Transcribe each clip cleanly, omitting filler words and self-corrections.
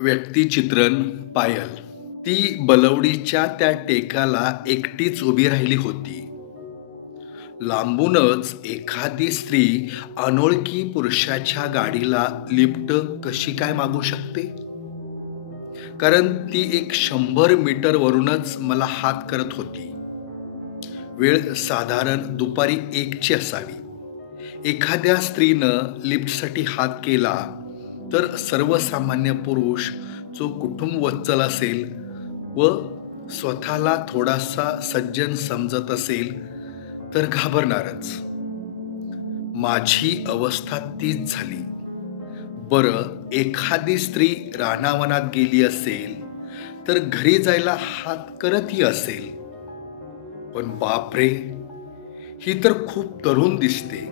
व्यक्तिचित्रण पायल. ती बलवडीच्या त्या टेकाला एकटीच उभी राहिली होती. लांबूनच एखादी स्त्री अनोळखी पुरुषाच्या गाडीला लिफ्ट कशी काय मागू शकते? कारण ती एक 100 मीटरवरूनच मला हात करत होती. वेळ साधारण दुपारी 1ची असावी. एखाद्या स्त्रीनं लिफ्टसाठी हात केला तर सर्वसामान्य पुरुष जो कुटुंबवत्सल असेल व स्वतःला थोडासा सज्जन समजत असेल तर घाबरणारच. माझी अवस्था तीच झाली. बरं, एखादी स्त्री रानावनात गेली असेल तर घरी जायला हात करतही असेल, पण बापरे, ही तर खूप तरुण दिसते.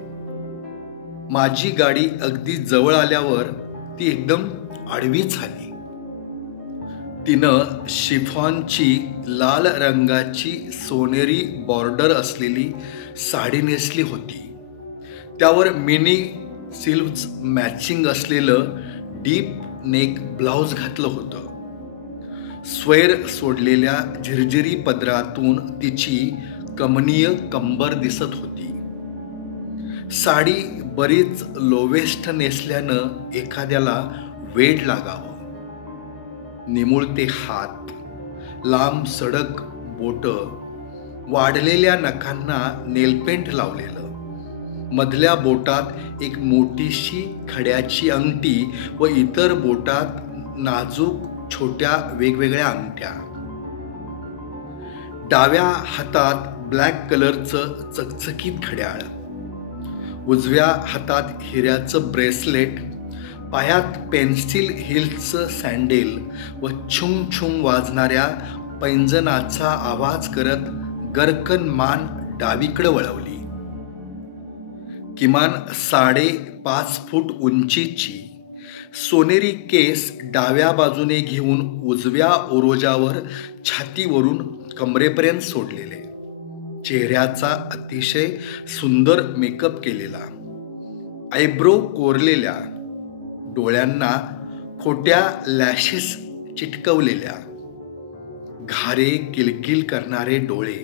माझी गाडी अगदी जवळ आल्यावर ती एकदम आडवीच आली. तिनं शिफॉनची लाल रंगाची सोनेरी बॉर्डर असलेली साडी नेसली होती. त्यावर मिनी सिल्व्हज मॅचिंग असलेलं डीप नेक ब्लाउज घातलं होतं. स्वैर सोडलेल्या झिरझिरी पदरातून तिची कमनीय कंबर दिसत होती. साडी बरीच लोवेस्ट नेसल्यानं एखाद्याला वेड लागावं. निमुळते हात, लांब सडक बोटं, वाढलेल्या नखांना नेलपेंट लावलेलं, मधल्या बोटात एक मोठीशी खड्याची अंगठी व इतर बोटात नाजूक छोट्या वेगवेगळ्या अंगठ्या. डाव्या हातात ब्लॅक कलरचं चकचकीत घड्याळ, उजव्या हातात हिऱ्याचं ब्रेसलेट, पायात पेन्सिल हिल्सचं सँडेल व छुंग छुंग वाजणाऱ्या पैंजणाचा आवाज करत गरकन मान डावीकडे वळवली. किमान 5.5 फूट उंचीची, सोनेरी केस डाव्या बाजूने घेऊन उजव्या ओरोजावर छातीवरून कमरेपर्यंत सोडलेले, चेहऱ्याचा अतिशय सुंदर मेकअप केलेला, आयब्रो कोरलेल्या, डोळ्यांना खोट्या लॅशेस चिटकवलेल्या, घारे किलकिल करणारे डोळे,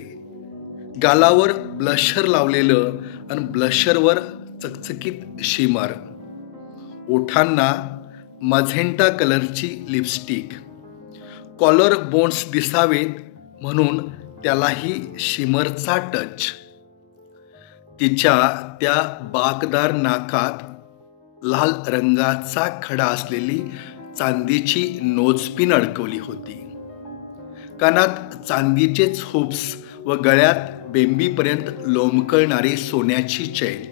गालावर ब्लशर लावलेलं आणि ब्लशरवर चकचकीत शिमर, ओठांना मझेंटा कलरची लिपस्टिक, कॉलर बोन्स दिसावेत म्हणून त्यालाही शिमरचा टच. तिच्या त्या बाकदार नाकात लाल रंगाचा खडा असलेली चांदीची नोजपिन अडकवली होती. कानात चांदीचेच हुप्स व गळ्यात बेंबीपर्यंत लोंबकळणारी सोन्याची चैन.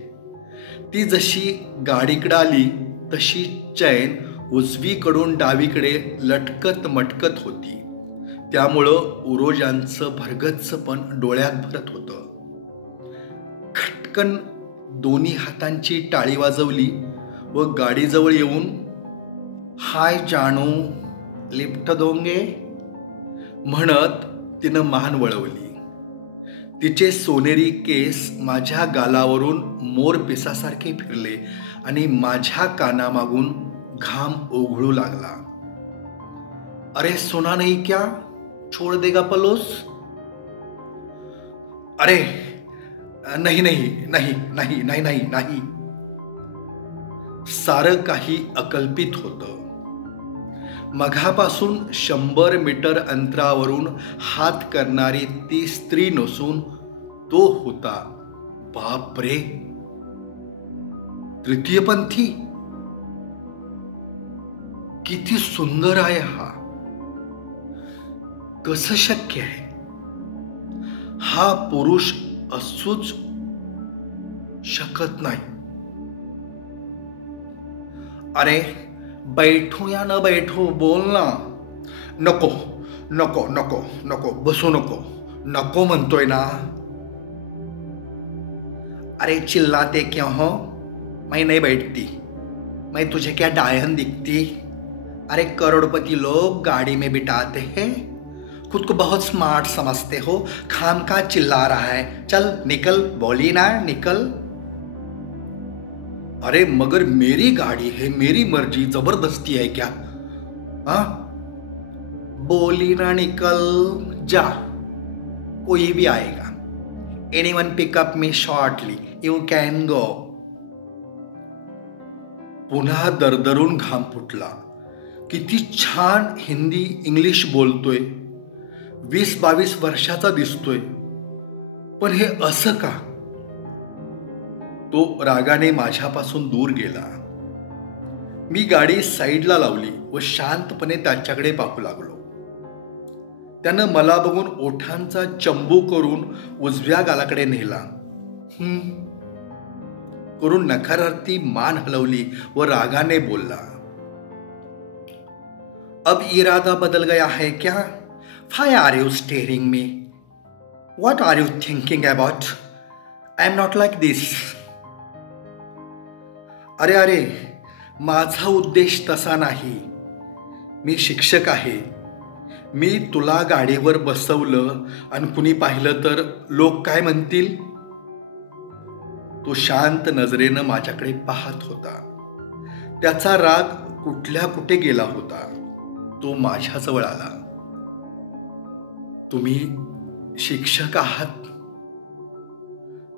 ती जशी गाडीकडे आली तशी चैन उजवीकडून डावीकडे लटकत मटकत होती. त्यामुळं उरोजांचं भरगच्चपण डोळ्यात भरत होतं. खटकन दोन्ही हातांची टाळी वाजवली व गाडीजवळ येऊन, हाय जानू, लिफ्ट दोंगे म्हणत तिनं मान वळवली. तिचे सोनेरी केस माझ्या गालावरून मोरपिसासारखे फिरले आणि माझ्या कानामागून घाम ओघळू लागला. अरे सुना नहीं क्या, छोड़ देगा पलोस? अरे नाही नाही नाही नाही नाही नाही नाही. सारं काही अकल्पित होतं. मघापासून 100 मीटर अंतरावरून हात करणारी ती स्त्री नसून तो होता, बापरे, तृतीयपंथी. किती सुंदर आहे हा. कसं शक्य आहे? हा पुरुष असूच शकत नाही. अरे बैठो या न बैठो, बोल ना. नको नको नको नको, बसू नको, नको म्हणतोय ना. अरे चिल्लाते क्यों हो? मैं नहीं बैठती, मैं तुझे क्या डायन दिखती? अरे करोड़पति लोग गाड़ी में बिठाते हैं, खुद को बहुत स्मार्ट समझते हो, खाम का चिल्ला रहा है, चल निकल, बोली ना, निकल. अरे मगर मेरी गाड़ी है, मेरी मर्जी, जबरदस्ती है क्या? हाँ, बोली ना निकल जा, कोई भी आएगा. Anyone pick up me shortly, you can go. पुन्हा दरदरून घाम फुटला. किती छान हिंदी इंग्लिश बोलतोय, 20-22 वर्षाचा दिसतोय, पण हे असं का? तो रागाने माझ्यापासून दूर गेला. मी गाडी साईडला लावली व शांतपणे त्याच्याकडे पाहू लागलो. त्यानं मला बघून ओठांचा चंबू करून उजव्या गालाकडे नेला. करून नकारार्थी मान हलवली व रागाने बोलला, अब इरादा बदल गया है क्या? Why are you staring me? What are you thinking about? I am not like this. अरे, माझा उद्देश तसा नाही. मी शिक्षक आहे. मी तुला गाडीवर बसवलं आणि कुणी पाहिलं तर लोक काय म्हणतील? तो शांत नजरेनं माझ्याकडे पाहत होता. त्याचा राग कुठल्या कुठे गेला होता. तो माझ्याजवळ आला. तुम्ही शिक्षक आहात?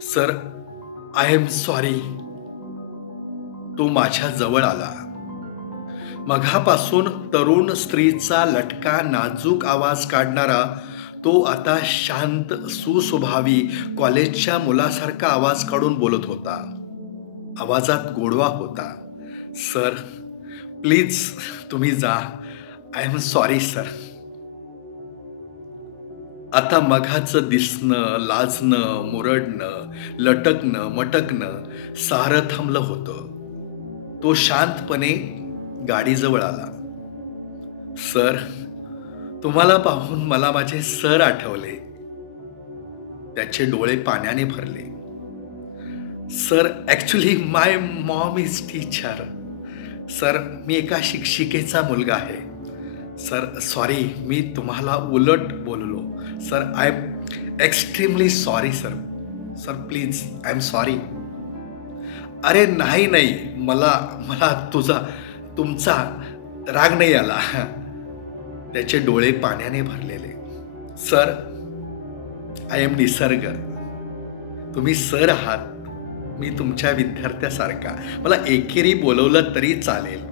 Sir, I am sorry. तो माझ्या जवळ आला. मघापासून तरुण स्त्रीचा लटका नाजूक आवाज काढणारा तो आता शांत सुस्वभावी कॉलेजच्या मुलासारखा आवाज काढून बोलत होता. आवाजात गोडवा होता. सर, प्लीज तुम्ही जा. I am sorry sir. आता मघाचं दिसणं, लाजणं, मुरडणं, लटकणं, मटकणं सारं थांबलं होतं. तो शांतपणे गाडीजवळ आला. सर, तुम्हाला पाहून मला माझे सर आठवले. त्याचे डोळे पाण्याने भरले. Sir, actually my mom is teacher. Sir, मी एका शिक्षिकेचा मुलगा आहे. सर, सॉरी, मी तुम्हाला उलट बोललो. Sir, I am extremely sorry sir. Sir, please, I am sorry. अरे नाही, मला तुमचा राग नाही आला. त्याचे डोळे पाण्याने भरलेले. सर, आय एम निसर्ग. तुम्ही सर आहात. मी तुमच्या विद्यार्थ्यासारखा. मला एकेरी बोलवलं तरी चालेल.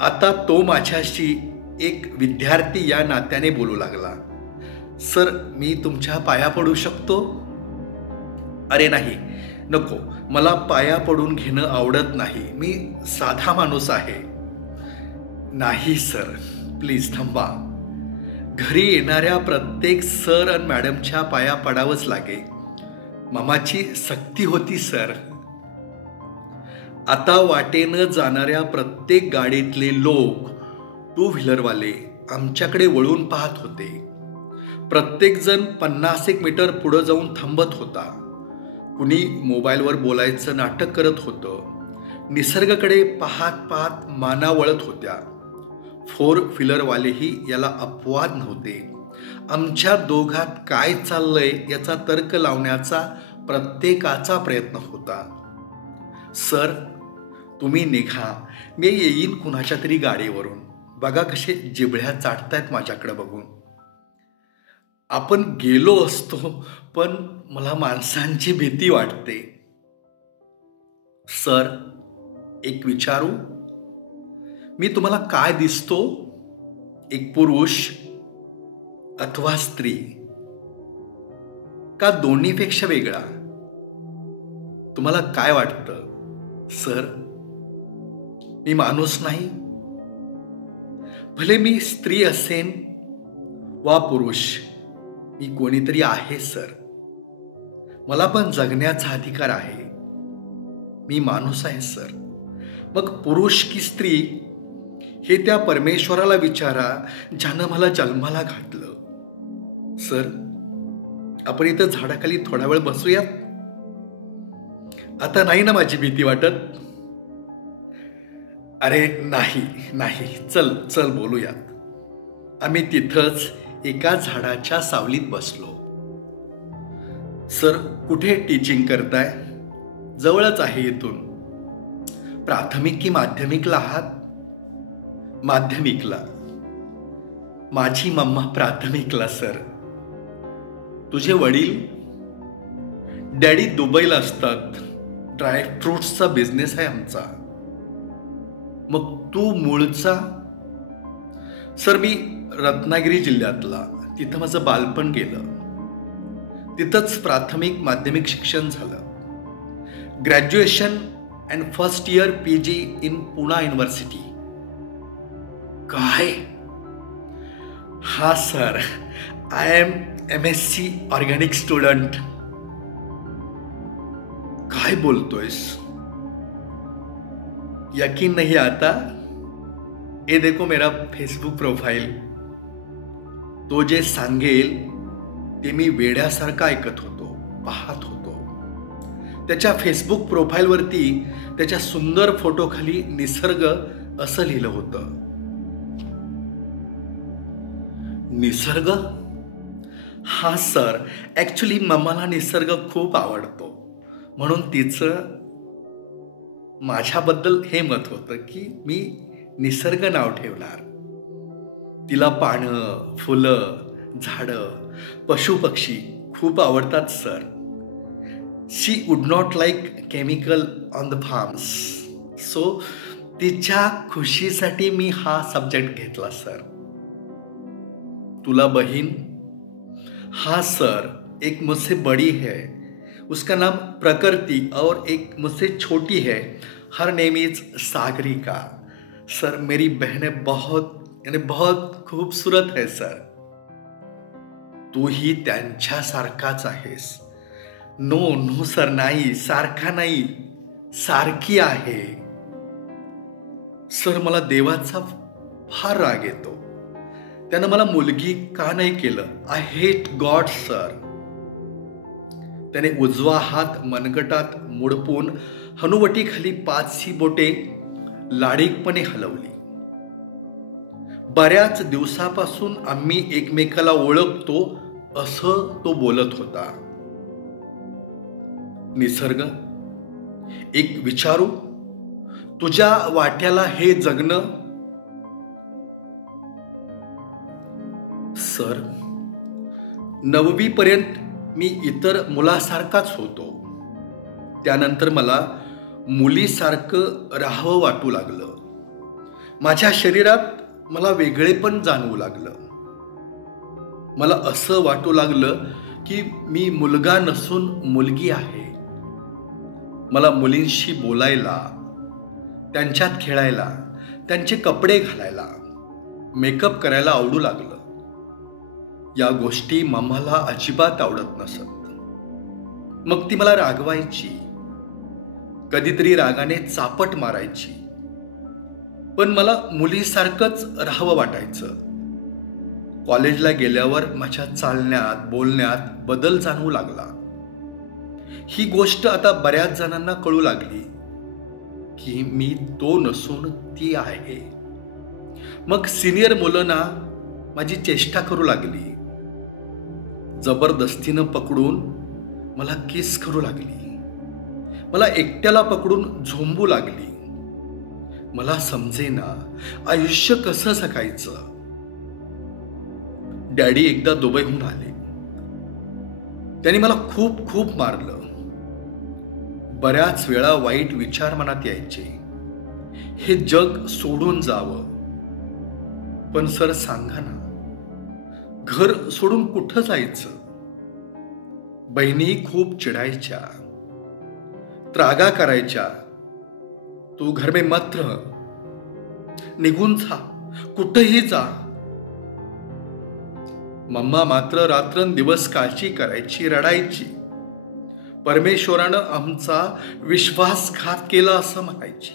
आता तो माझ्याशी एक विद्यार्थी या नात्याने बोलू लागला. सर, मी तुमच्या पाया पडू शकतो? अरे नाही, नको. मला पाया पडून घेणं आवडत नाही. मी साधा माणूस आहे. नाही सर, प्लीज थांबा. घरी येणाऱ्या प्रत्येक सर आणि मॅडमच्या पाया पडावंच लागे. मामाची सक्ती होती सर. आता वाटेनं जाणाऱ्या प्रत्येक गाडीतले लोक, टू व्हीलरवाले आमच्याकडे वळून पाहत होते. प्रत्येकजण 50 मीटर पुढं जाऊन थांबत होता. कुणी मोबाईलवर बोलायचं नाटक करत होतं. निसर्गाकडे पाहत पाहत माना वळत होत्या. 4 व्हीलरवालेही याला अपवाद नव्हते. आमच्या दोघात काय चाललंय याचा तर्क लावण्याचा प्रत्येकाचा प्रयत्न होता. सर, तुम्ही निघा. मी येईन कुणाच्या तरी गाडीवरून. बघा कसे जिभळ्या चाटतायत माझ्याकडे बघून. आपण गेलो असतो, पण मला माणसांची भीती वाटते. सर, एक विचारू? मी तुम्हाला काय दिसतो? एक पुरुष अथवा स्त्री? का दोन्हीपेक्षा वेगळा? तुम्हाला काय वाटतं? सर, मी माणूस नाही. भले मी स्त्री असेन वा पुरुष, मी कोणीतरी आहे सर. मला पण जगण्याचा अधिकार आहे. मी माणूस आहे सर. मग पुरुष की स्त्री हे त्या परमेश्वराला विचारा ज्यानं मला जन्माला घातलं. सर, आपण इथं झाडाखाली थोडा वेळ बसूयात? आता नाही ना माझी भीती वाटत? अरे नाही, चल बोलूयात. आम्ही तिथंच एका झाडाच्या सावलीत बसलो. सर, कुठे टीचिंग करताय? जवळच आहे इथून. प्राथमिक की माध्यमिकला आहात? माध्यमिकला, माझी मम्मा प्राथमिकला. सर, तुझे वडील? डॅडी दुबईला असतात. ड्रायफ्रुट्सचा बिझनेस आहे आमचा. मग तू मूळचा? सर, मी रत्नागिरी जिल्ह्यातला. तिथं माझं बालपण गेलं. तिथंच प्राथमिक माध्यमिक शिक्षण झालं. Graduation and first year PG in Pune university. काय? हा sir, I am MSc organic student. काय बोलतोयस? यकीन नहीं आता? ये देखो मेरा फेसबुक प्रोफाईल. तो जे सांगेल ते मी वेड्यासारखं ऐकत होतो, पाहत होतो. त्याच्या फेसबुक प्रोफाईलवरती त्याच्या सुंदर फोटोखाली निसर्ग असं लिहिलं होतं. निसर्ग? हा सर, ऍक्च्युली मम्माला निसर्ग खूप आवडतो, म्हणून तिचं माझ्याबद्दल हे मत होतं की मी निसर्ग नाव ठेवणार. तिला पानं, फुलं, झाडं, पशुपक्षी खूप आवडतात sir. She would not like chemical on the farms. So तिच्या खुशीसाठी मी हा सब्जेक्ट घेतला सर. तुला बहीण? हाँ सर, एक मुझसे बड़ी है, उसका नाम प्रकृति, और एक मुझसे छोटी है, her name is Sagarika. Sir, मेरी बहनें बहुत खूबसूरत है सर. तूही त्यांच्यासारखाच आहेस. नो सर, नाही, सारखा नाही, सारखी आहे. सर, मला देवाचा फार राग येतो. त्यानं मला मुलगी का नाही केलं? I hate God sir. त्याने उजवा हात मनगटात मुडपून हनुवटीखाली 5 बोटे लाडीकपणे हलवली. बऱ्याच दिवसापासून आम्ही एकमेकाला ओळखतो असं तो बोलत होता. निसर्ग, एक विचारू? तुझ्या वाट्याला हे जगणं? सर, 9वी पर्यंत मी इतर मुलासारखाच होतो. त्यानंतर मला मुलीसारखं राहावं वाटू लागलं. माझ्या शरीरात मला वेगळेपण जाणवू लागलं. मला असं वाटू लागलं की मी मुलगा नसून मुलगी आहे. मला मुलींशी बोलायला, त्यांच्यात खेळायला, त्यांचे कपडे घालायला, मेकअप करायला आवडू लागलं. या गोष्टी मम्माला अजिबात आवडत नसत. मग ती मला रागवायची, कधीतरी रागाने चापट मारायची. पण मला मुलीसारखंच राहावं वाटायचं. कॉलेजला गेल्यावर माझ्या चालण्यात, बोलण्यात बदल जाणवू लागला. ही गोष्ट आता बऱ्याच जणांना कळू लागली की मी तो नसून ती आहे. मग सिनियर मुलांना माझी चेष्टा करू लागली. जबरदस्तीनं पकडून मला किस करू लागली. मला एकट्याला पकडून झोंबू लागली. मला समजेना आयुष्य कसं जगायचं. डॅडी एकदा दुबईहून आले. त्यांनी मला खूप मारलं. बऱ्याच वेळा वाईट विचार मनात यायचे, हे जग सोडून जावं. पण सर, सांगा ना, घर सोडून कुठं जायचं? बहिणी खूप चिडायच्या, त्रागा करायच्या. तू घर में मत रह, निघून जा, कुठंही जा. मम्मा मात्र रात्रंदिवस काळजी करायची, रडायची. परमेश्वरानं आमचा विश्वासघात केला असं म्हणायची.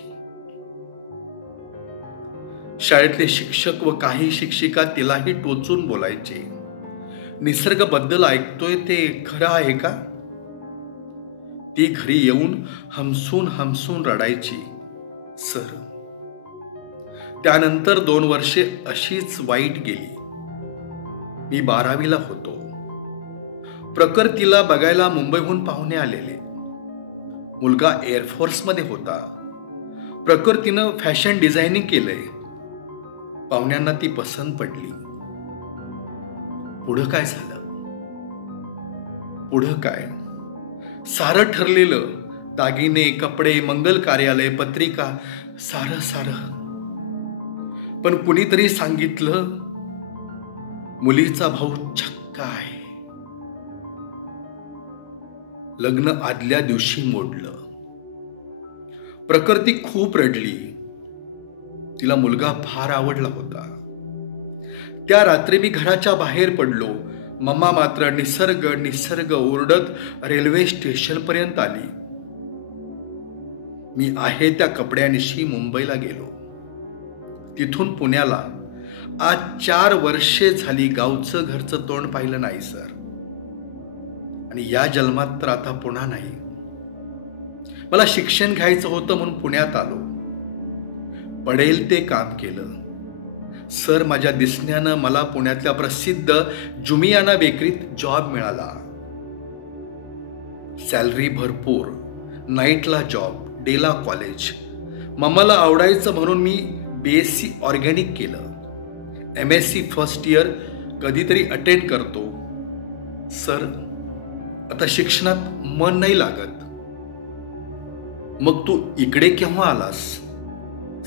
शाळेतले शिक्षक व काही शिक्षिका तिलाही टोचून बोलायचे. निसर्गाबद्दल ऐकतोय ते खरं आहे का? ती घरी येऊन हमसून रडायची. सर, त्यानंतर 2 वर्षे अशीच वाईट गेली. मी 12वीला होतो. प्रकृतीला बघायला मुंबईहून पाहुणे आलेले. मुलगा एअरफोर्समध्ये होता. प्रकृतीनं फॅशन डिझायनिंग केलंय. पाहुण्यांना ती पसंत पडली. पुढं काय झालं? पुढं काय? सारं ठरलेलं, दागिने, कपडे, मंगल कार्यालय, पत्रिका, सारं सारं. पण कुणीतरी सांगितलं, मुलीचा भाऊ छक्का आहे. लग्न आदल्या दिवशी मोडलं. प्रकृती खूप रडली. तिला मुलगा फार आवडला होता. त्या रात्री मी घराच्या बाहेर पडलो. मम्मा मात्र निसर्ग निसर्ग ओरडत रेल्वे स्टेशन पर्यंत आली. मी आहे त्या कपड्यानिशी मुंबईला गेलो. तिथून पुण्याला. आज 4 वर्षे झाली गावचं घरचं तोंड पाहिलं नाही सर. आणि या जन्मात तर आता पुन्हा नाही. मला शिक्षण घ्यायचं होतं म्हणून पुण्यात आलो. पडेल ते काम केलं सर. माझ्या दिसण्यानं मला पुण्यातल्या प्रसिद्ध जुमियाना बेकरीत जॉब मिळाला. सॅलरी भरपूर, नाईटला जॉब, डेला कॉलेज. मम्माला आवडायचं म्हणून मी BSc ऑर्गॅनिक केलं. MSc फर्स्ट इयर कधीतरी अटेंड करतो. सर आता शिक्षणात मन नाही लागत. मग तू इकडे केव्हा आलास?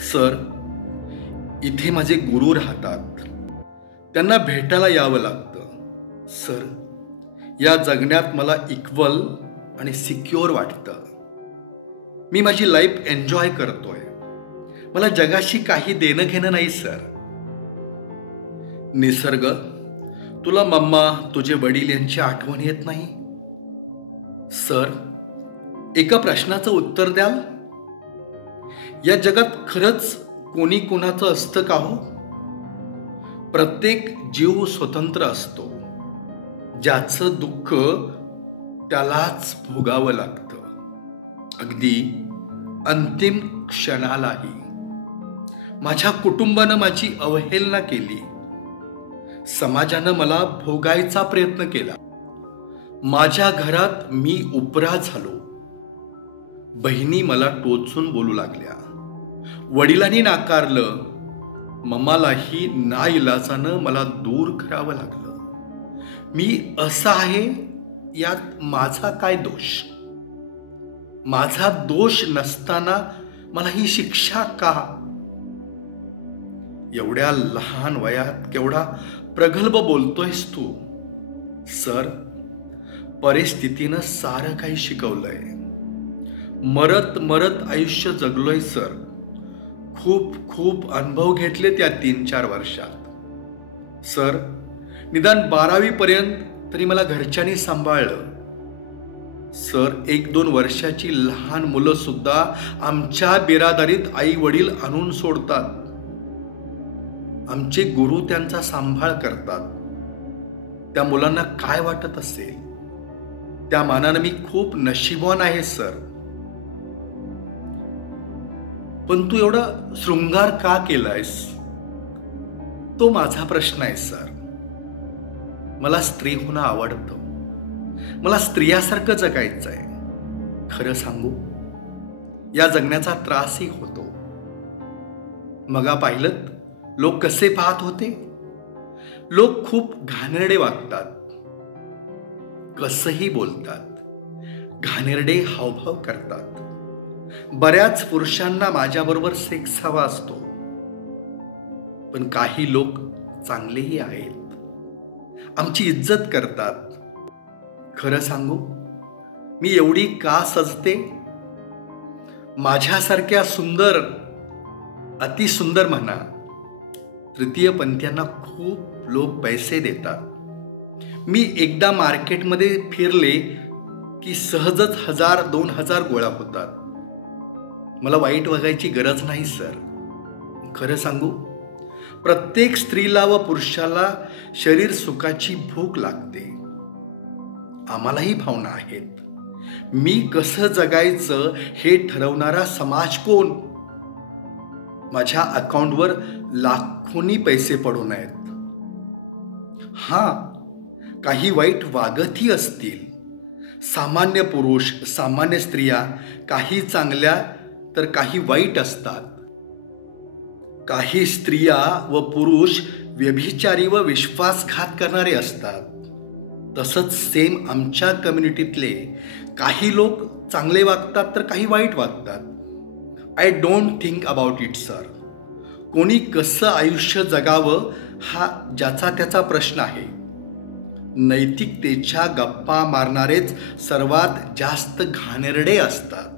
सर इथे माझे गुरु राहतात. त्यांना भेटायला यावं लागतं. सर या जगण्यात मला इक्वल आणि सिक्युअर वाटतं. मी माझी लाईफ एन्जॉय करतोय. मला जगाशी काही देणं घेणं नाही सर. निसर्ग तुला मम्मा, तुझे वडील यांची आठवण येत नाही? सर एका प्रश्नाचं उत्तर द्याल? या जगात खरंच कोणी कोणाचं असतं का हो? प्रत्येक जीव स्वतंत्र असतो. ज्याचं दुःख त्यालाच भोगावं लागतं, अगदी अंतिम क्षणालाही. माझ्या कुटुंबानं माझी अवहेलना केली. समाजानं मला भोगायचा प्रयत्न केला. माझ्या घरात मी उपरा झालो. बहिणी मला टोचून बोलू लागल्या. वडिलांनी नाकारलं. मम्मालाही नाइलाजानं मला दूर करावं लागलं. मी असा आहे यात माझा काय दोष? माझा दोष नसताना मला ही शिक्षा का? एवढ्या लहान वयात केवढा प्रगल्भ बोलतोयस तू? सर परिस्थितीनं सारं काही शिकवलंय. मरत मरत आयुष्य जगलोय सर. खूप खूप अनुभव घेतले त्या 3-4 वर्षात. सर निदान 12वी पर्यंत तरी मला घरच्यांनी सांभाळलं. सर 1-2 वर्षाची लहान मुलं सुद्धा आमच्या बिरादारीत आई वडील आणून सोडतात. आमचे गुरु त्यांचा सांभाळ करतात. त्या मुलांना काय वाटत असेल? त्या मानानं मी खूप नशीबवान आहे सर. पण तू एवढा शृंगार का केलायस? तो माझा प्रश्न आहे सर. मला स्त्री होणं आवडतं. मला स्त्रियासारखं जगायचं आहे. खरं सांगू या जगण्याचा त्रासही होतो. मगा पाहिलं लोक कसे पाहत होते? लोक खूप घाणेरडे वागतात, कसंही बोलतात, घाणेरडे हावभाव करतात. बऱ्याच पुरुषांना माझ्याबरोबर सेक्स हवा असतो. पण काही लोक चांगलेही आहेत, आमची इज्जत करतात. खरं सांगू मी एवढी का सजते? माझ्यासारख्या सुंदर, अतिसुंदर म्हणा, तृतीय पंथीयांना खूप लोक पैसे देतात. मी एकदा मार्केटमध्ये फिरले की सहजच 1000-2000 गोळा होतात. मला वाईट वागायची गरज नाही सर. खरं सांगू प्रत्येक स्त्रीला व पुरुषाला शरीर सुखाची भूक लागते. आम्हालाही भावना आहेत. मी कसं जगायचं हे ठरवणारा समाज कोण? माझ्या अकाउंटवर लाखोनी पैसे पडून आहेत. काही वाईट वागतही असतील. सामान्य पुरुष, सामान्य स्त्रिया काही चांगल्या तर काही वाईट असतात. काही स्त्रिया व पुरुष व्यभिचारी व विश्वासघात करणारे असतात. तसंच सेम आमच्या कम्युनिटीतले काही लोक चांगले वागतात तर काही वाईट वागतात. I don't think about it sir. कोणी कसं आयुष्य जगावं हा ज्याचा त्याचा प्रश्न आहे. नैतिकतेच्या गप्पा मारणारेच सर्वात जास्त घाणेरडे असतात.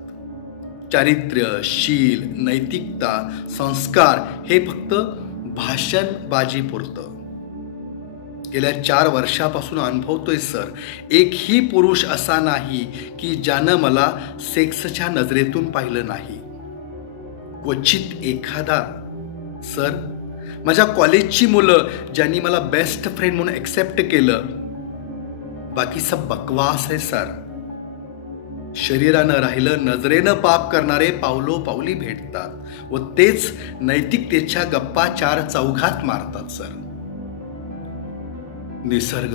चारित्र्य, शील, नैतिकता, संस्कार हे फक्त भाषणबाजीपुरतं. गेल्या 4 वर्षापासून अनुभवतोय सर. एकही पुरुष असा नाही की ज्यानं मला सेक्सच्या नजरेतून पाहिलं नाही. क्वचित एखादा सर. माझ्या कॉलेजची मुलं ज्यांनी मला बेस्ट फ्रेंड म्हणून ॲक्सेप्ट केलं. बाकी सब बकवास आहे सर. शरीरानं राहिलं नजरेनं पाप करणारे पावलोपावली भेटतात व तेच नैतिकतेच्या गप्पा 4 चौघात मारतात सर. निसर्ग,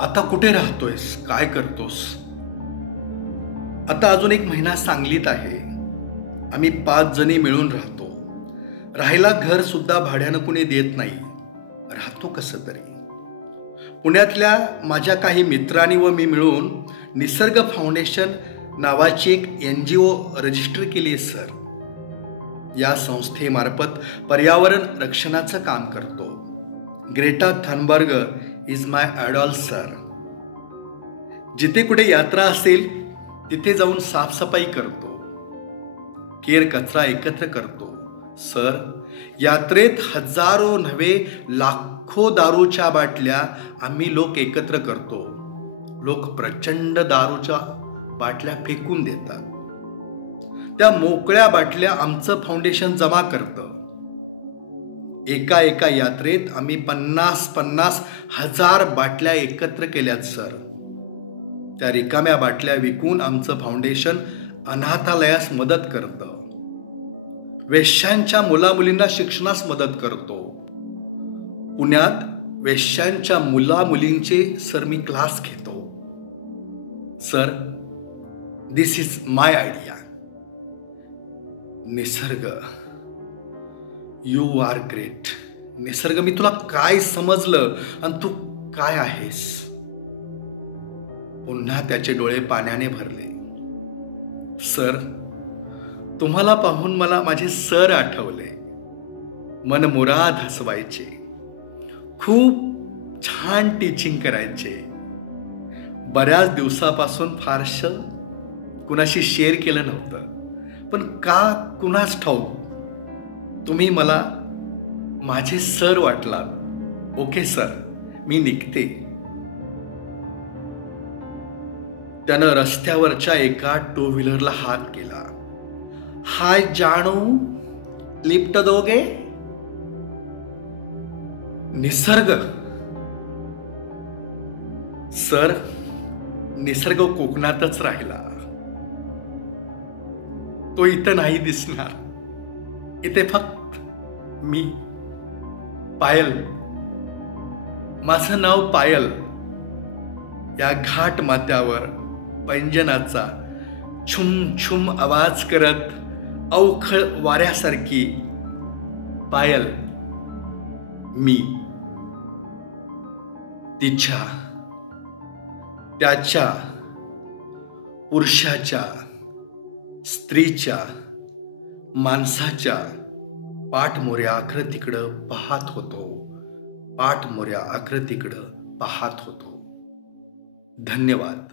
आता कुठे राहतोयस? काय करतोस? आता अजून 1 महिना सांगलीत आहे. आम्ही 5 जणी मिळून राहतो. राहायला घर सुद्धा भाड्यानं कुणी देत नाही. राहतो कसं तरी. पुण्यातल्या माझ्या काही मित्रांनी व मी मिळून निसर्ग फाउंडेशन नावाची एक NGO रजिस्टर केली आहे सर. या संस्थेमार्फत पर्यावरण रक्षणाचं काम करतो. Greta Thunberg is my idol sir. जिथे कुठे यात्रा असेल तिथे जाऊन साफसफाई करतो. केर कचरा एकत्र करतो. सर, यात्रेत हजारो नव्हे लाखो दारूच्या बाटल्या आम्ही लोक एकत्र करतो. लोक प्रचंड दारूच्या बाटल्या फेकून देतात. त्या मोकळ्या बाटल्या आमचं फाउंडेशन जमा करतं. एका यात्रेत आम्ही 50 हजार बाटल्या एकत्र केल्यात सर. त्या रिकाम्या बाटल्या विकून आमचं फाउंडेशन अनाथालयास मदत करतं. वेश्यांच्या मुलामुलींना शिक्षणास मदत करतो. पुण्यात वेश्यांच्या मुलामुलींचे सर मी क्लास घेतो. Sir, this is my idea. निसर्ग, यू आर ग्रेट. निसर्ग, मी तुला काय समजलं आणि तू काय आहेस? पुन्हा त्याचे डोळे पाण्याने भरले. सर, तुम्हाला पाहून मला माझे सर आठवले. मनमुराद हसवायचे. खूप छान टीचिंग करायचे. बऱ्याच दिवसापासून फारसं कुणाशी शेअर केलं नव्हतं. पण का कुणास ठाऊक तुम्ही मला माझे सर वाटलात. ओके सर, मी निघते. त्यानं रस्त्यावरच्या एका 2 व्हीलरला हात केला. हाय जानू, लिफ्ट दोगे? निसर्ग. सर, निसर्ग कोकणातच राहिला. तो इथं नाही दिसणार. इथे फक्त मी, पायल. माझं नाव पायल. या घाट माथ्यावर पैंजनाचा छुम छुम आवाज करत अवखळ वाऱ्यासारखी पायल मी. तिच्या, त्याच्या, पुरुषाच्या, स्त्रीच्या, माणसाच्या पाठमोऱ्या आकृतीकडं पाहत होतो. पाठमोऱ्या आकृतीकडं पाहत होतो. धन्यवाद.